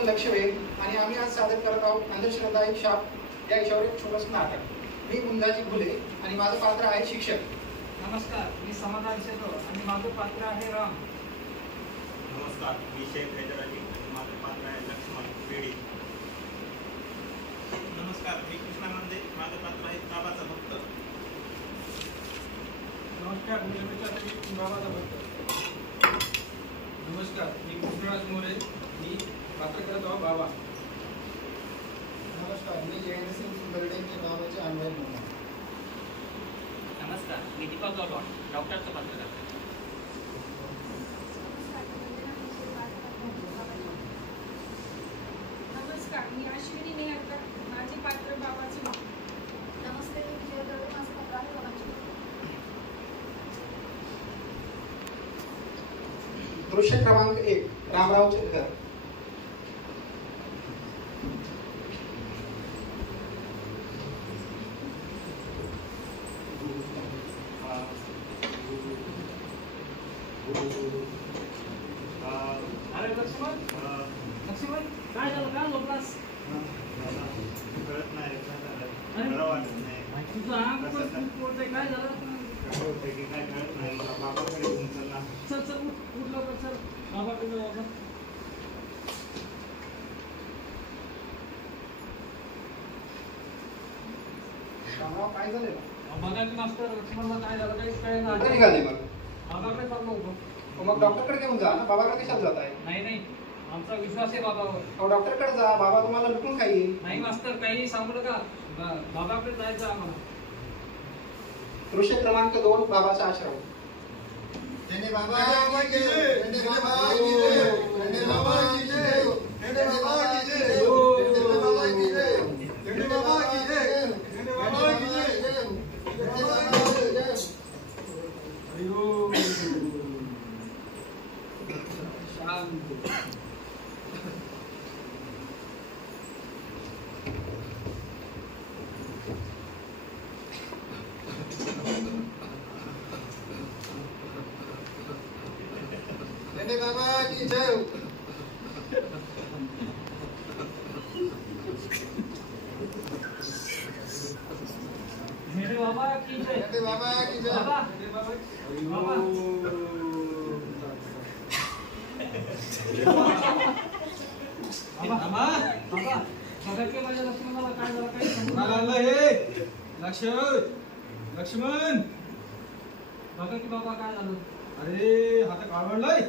लक्ष वेध आणि आम्ही आज सादर करत आहोत अंधश्रद्धा एक शाप या विषयावर एक छोटंसं नाटक. मी मुंजाजी फुले आणि माझं पात्र आहे शिक्षक. नमस्कार, मी समाधान शेतो आणि माझं पात्र आहे राम. नमस्कार, मी शेख हैदराली आणि माझं पात्र आहे लक्ष्मण पेढी. नमस्कार, मी कृष्णा मंदे, माझं पात्र आहे बाबाचा भक्त. नमस्कार, मी रमेश बाबाचा भक्त. नमस्कार, मी कृष्णराज मोरे, मी पात्र करत आहोत बाबा. नमस्कार, मी जयंतसिंग सुंदरडे, मी बाबाचे अन्वय म्हणून. नमस्कार, मी दीपक गौडवाड, डॉक्टरचं पात्र करतो. नमस्कार, मी अश्विनी नेहरकर, माझे पात्र बाबाचे भक्त. नमस्ते, मी विजय दळवे, माझं पात्र आहे बाबाचे भक्त. दृश्य क्रमांक 1, रामरावचे घर. अरे लक्ष्मण, लक्ष्मण काय झालं, काय झोपलास? कळत नाही, अरे? बरं वाटत नाही. तुझं अंग पण खूप पोटतंय, काय झालं? काय होतंय की काय कळत नाही. मला बाबाकडे घेऊन चला. चल चल उठ लवकर, चल बाबाकडे जाऊ आपण. रामराव, काय झालं? बघा की मास्तर, लक्ष्मणला काय झालं, काहीच काय कुठे नाही. निघाले मग? बाबाकडे चाललो होतो. मग डॉक्टरकडे घेऊन जा ना. बाबाकडे कशाला जात आहे? नाही, आमचा विश्वास आहे बाबावर. अहो, डॉक्टरकडे जा, बाबा तुम्हाला लुटून खाईल. नाही मास्तर, काही सांगू नका. बाबाकडे जायचं आम्हाला. दृश्य क्रमांक 2, बाबाचा आश्रम. मेरे बाबा की जय. बाबा. बाबा. बाबा. बघा की माझ्या लक्ष्मणाला काय झालं, काही सांगू नका. लक्ष्मण, बघा की बाबा काय झालं. अरे हात काढलाय.